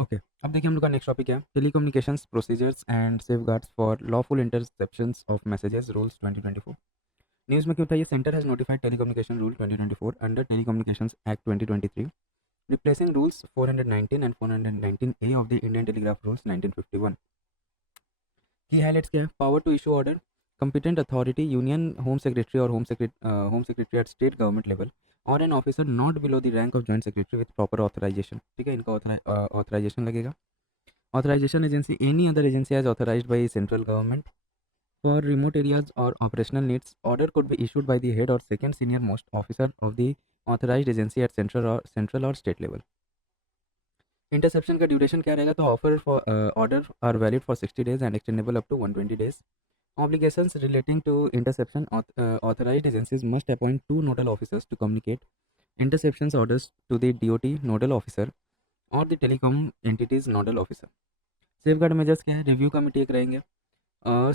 Okay, अब देखिए हम लोग का नेक्स्ट टॉपिक है telecommunications procedures and safeguards for lawful interceptions of messages rules 2024। News में क्यों था ये? Centre has notified telecommunication rule 2024 under telecommunications act 2023, replacing rules 419 and 419 A of the Indian telegraph rules 1951। की हाइलाइट्स क्या है? Power to issue order, competent authority, union home secretary or home secretary at state government level or an officer not below the rank of joint secretary with proper authorization। ठीक है, इनका authorisation लगेगा। Authorization agency, any other agency as authorized by central government for remote areas or operational needs. Order could be issued by the head or second senior most officer of the authorized agency at central or state level. Interception का duration क्या रहेगा? तो offer for order are valid for 60 days and extendable up to 120 days. Obligations relating to interception, authorized agencies must appoint two nodal officers to communicate interceptions orders to the DOT nodal officer or the telecom entities nodal officer. Safeguard measures क्या है? Review committee एक रहेंगे।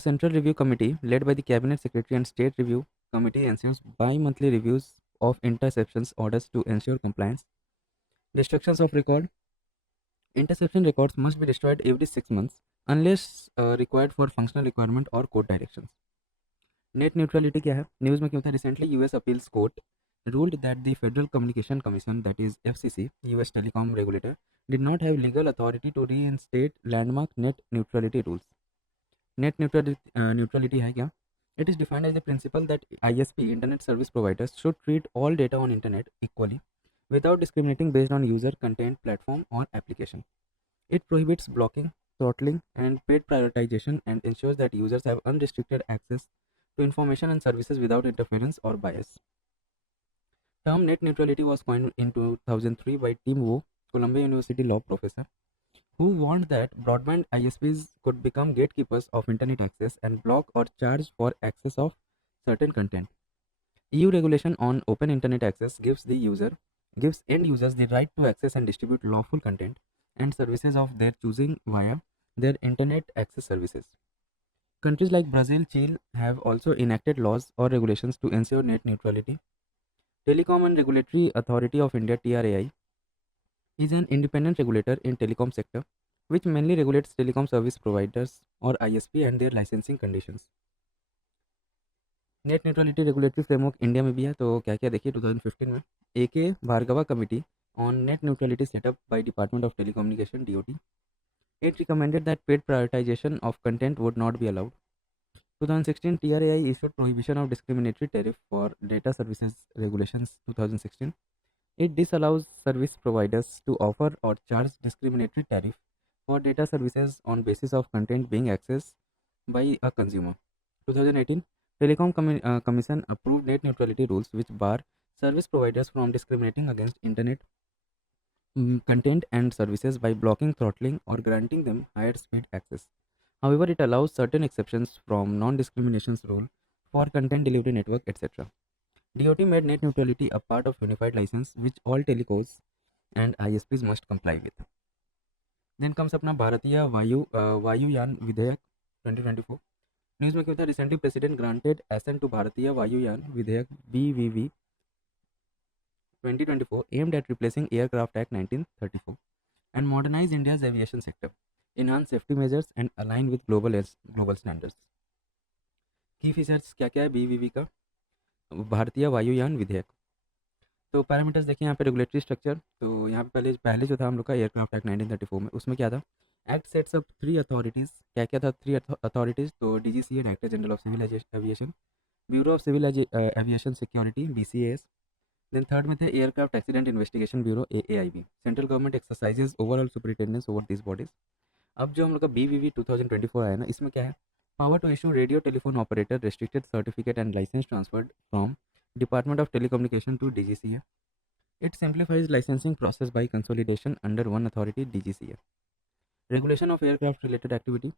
Central Review Committee led by the Cabinet Secretary and State Review Committee ensures bi-monthly reviews of interceptions orders to ensure compliance. Destructions of record. Interception records must be destroyed every 6 months unless required for functional requirement or court directions. Net neutrality क्या है? News में क्यों था? Recently US Appeals Court ruled that the Federal Communication Commission, that is FCC, US telecom regulator, did not have legal authority to reinstate landmark net neutrality rules. Net neutrality है क्या? It is defined as the principle that ISP, internet service providers, should treat all data on internet equally without discriminating based on user, content, platform or application. It prohibits blocking, throttling and paid prioritization and ensures that users have unrestricted access to information and services without interference or bias. Term net neutrality was coined in 2003 by Tim Wu, Columbia University law professor, who warned that broadband ISPs could become gatekeepers of internet access and block or charge for access of certain content. EU regulation on open internet access gives end users the right to access and distribute lawful content and services of their choosing via their internet access services. Countries like Brazil, Chile have also enacted laws or regulations to ensure net neutrality. Telecom and Regulatory Authority of India (TRAI) is an independent regulator in telecom sector which mainly regulates telecom service providers or ISP and their licensing conditions. Net neutrality regulatory framework India में भी है, तो क्या क्या देखिए 2015 में AK Bhargava committee on net neutrality setup by department of telecommunication DOT. It recommended that paid prioritization of content would not be allowed. 2016 TRAI issued prohibition of discriminatory tariff for data services regulations 2016. It disallows service providers to offer or charge discriminatory tariff for data services on basis of content being accessed by a consumer. 2018 Telecom Commission approved net neutrality rules which bar service providers from discriminating against internet content and services by blocking, throttling, or granting them higher speed access. However, it allows certain exceptions from non-discrimination rule for content delivery network, etc. DOT made net neutrality a part of unified license which all telecos and ISPs must comply with. Then comes अपना भारतीय वायुयान विधेयक 2024. News में क्या होता है? Recently president granted assent to Bharatiya Vayuyan विधेयक BVV 2024 aimed at replacing Aircraft Act 1934 and modernize India's aviation sector, enhance safety measures and align with global standards. की features क्या क्या है BVV का? भारतीय वायुयान विधेयक। तो पैरामीटर्स देखिए यहाँ पे रेगुलेटरी स्ट्रक्चर, तो यहाँ पे पहले पहले जो था हम लोग का एयरक्राफ्ट एक्ट 1934 में, उसमें क्या था? Act sets up 3 authorities. क्या क्या था 3 अथॉरिटीज़? तो DGCA, director general of civil aviation, bureau of civil aviation security BCAS। Then third में थे aircraft accident investigation bureau AAIB। Central government exercises overall superintendence over this bodies. अब जो हम लोग का BVV 2024 आया ना, इसमें क्या है? Power to issue radio telephone operator restricted certificate and license transferred from Department of Telecommunication to DGCA. It simplifies licensing process by consolidation under one authority, DGCA. Regulation of aircraft related activity.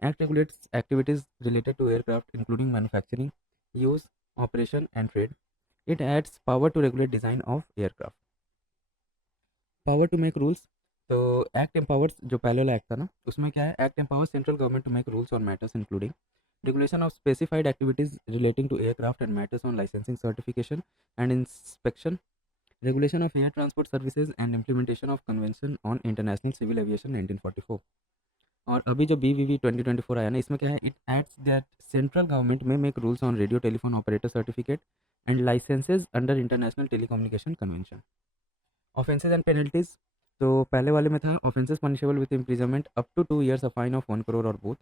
Act regulates activities related to aircraft including manufacturing, use, operation and trade. It adds power to regulate design of aircraft. Power to make rules. तो act empowers, जो पहले वाला act था ना, उसमें क्या है? Act empowers central government to make rules on matters including regulation of specified activities relating to aircraft and matters on licensing, certification and inspection. Regulation of Air Transport Services and Implementation of Convention on International Civil Aviation 1944. और अभी जो BVV 2024 आया ना, इसमें क्या है, it adds that central government may make rules on radio telephone operator certificate and licences under international telecommunication convention. Offences and penalties. तो पहले वाले में था offences punishable with imprisonment up to 2 years, a fine of 1 crore और both.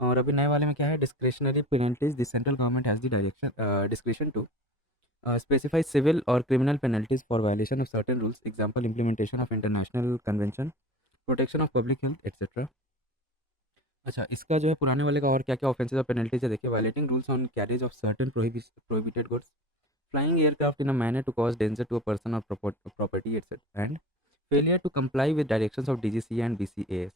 और अभी नए वाले में क्या है, discretionary penalties. The central government has the direction discretion to specify civil or criminal penalties for violation of certain rules, example implementation of international convention, protection of public health, etc. अच्छा, इसका जो है पुराने वाले का और क्या क्या ऑफेंसेस और पेनल्टीज है देखिए. Violating rules on carriage of certain prohibited goods, flying aircraft in a manner to cause danger to a person or property, etc., and failure to comply with directions of DGCA and BCAS.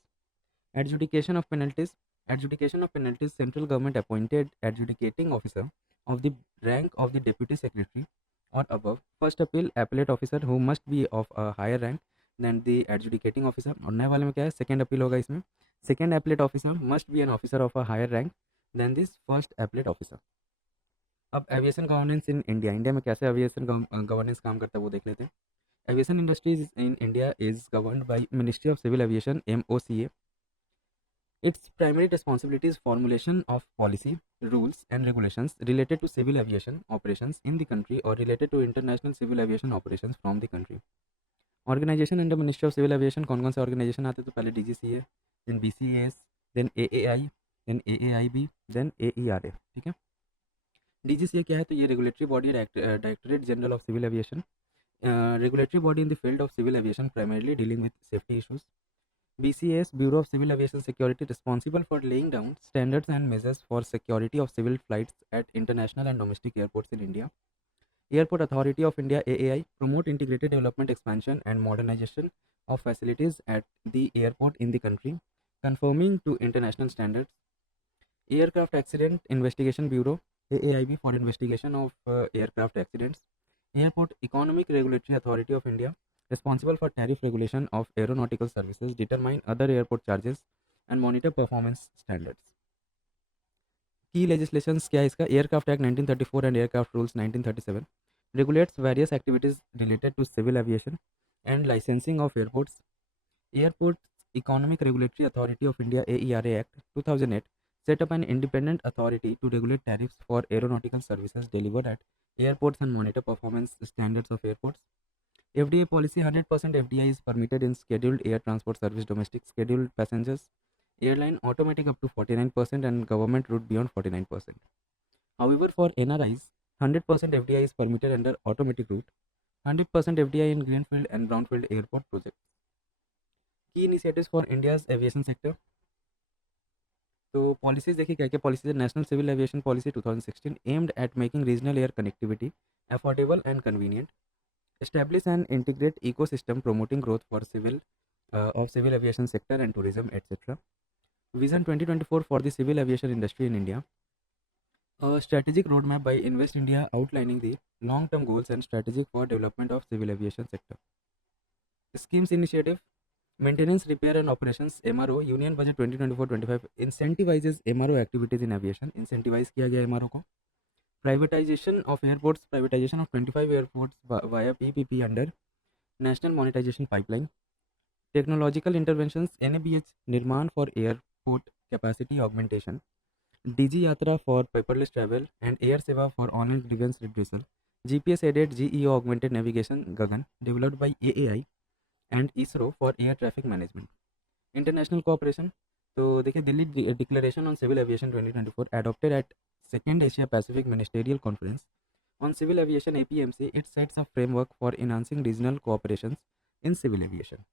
Adjudication of penalties. Adjudication of penalties. Central government appointed adjudicating officer of the rank of the deputy secretary or above. First appeal appellate officer who must be of a higher rank than the adjudicating officer. और नए वाले में क्या है, second appeal होगा इसमें. Second appellate officer must be an officer of a higher rank than this first appellate officer. अब aviation governance in India. India में कैसे एविएशन गवर्नेंस काम करता है वो देख लेते हैं. Aviation industries in India is governed by ministry of civil aviation MOCA. Its primary responsibility is formulation of policy, rules and regulations related to civil aviation operations in the country or related to international civil aviation operations from the country. Organization under Ministry of Civil Aviation. कौन कौन से organisation आते हैं, तो पहले DGCA, then BCAS, then AAI, then AAIB, then AERA. ठीक है. DGCA क्या है, तो ये रेगुलेटरी बॉडी है, directorate general of civil aviation. Regulatory body in the field of civil aviation primarily dealing with safety issues. BCAS, Bureau of Civil Aviation Security, responsible for laying down standards and measures for security of civil flights at international and domestic airports in India. Airport Authority of India AAI, promote integrated development, expansion and modernization of facilities at the airport in the country, conforming to international standards. Aircraft Accident Investigation Bureau AAIB, for investigation of aircraft accidents. Airport Economic Regulatory Authority of India, responsible for tariff regulation of aeronautical services, determine other airport charges and monitor performance standards. Key legislations क्या है इसका. Aircraft Act 1934 and Aircraft Rules 1937 regulates various activities related to civil aviation and licensing of airports. Airports Economic Regulatory Authority of India AERA Act 2008 set up an independent authority to regulate tariffs for aeronautical services delivered at airports and monitor performance standards of airports. FDA policy, 100% FDI is permitted in scheduled air transport service, domestic scheduled passengers, airline automatic up to 49% and government route beyond 49%. However, for NRIs, 100% FDI is permitted under automatic route, 100% FDI in greenfield and brownfield airport projects. Key initiatives for India's aviation sector. तो policies देखिए क्या क्या policies है. National civil aviation policy 2016 aimed at making regional air connectivity affordable and convenient. Establish and integrate ecosystem promoting growth for civil aviation sector and tourism, etc. Vision 2024 for the civil aviation industry in India. A strategic roadmap by Invest India outlining the long-term goals and strategic for development of civil aviation sector. Schemes initiative. Maintenance, repair and operations MRO. Union Budget 2024-25 incentivizes MRO activities in aviation. Incentivize किया गया MRO को. Privatization of airports. Privatization of 25 airports via PPP under National Monetization Pipeline. Technological interventions. NABH Nirman for airport capacity augmentation. DG Yatra for paperless travel and Air Seva for online grievance redressal. GPS aided GEO augmented navigation Gagan developed by AAI and ISRO for air traffic management. International cooperation. तो देखिए Delhi declaration on civil aviation 2024 adopted at Second Asia Pacific Ministerial Conference on Civil Aviation APMC. It sets a framework for enhancing regional cooperations in civil aviation.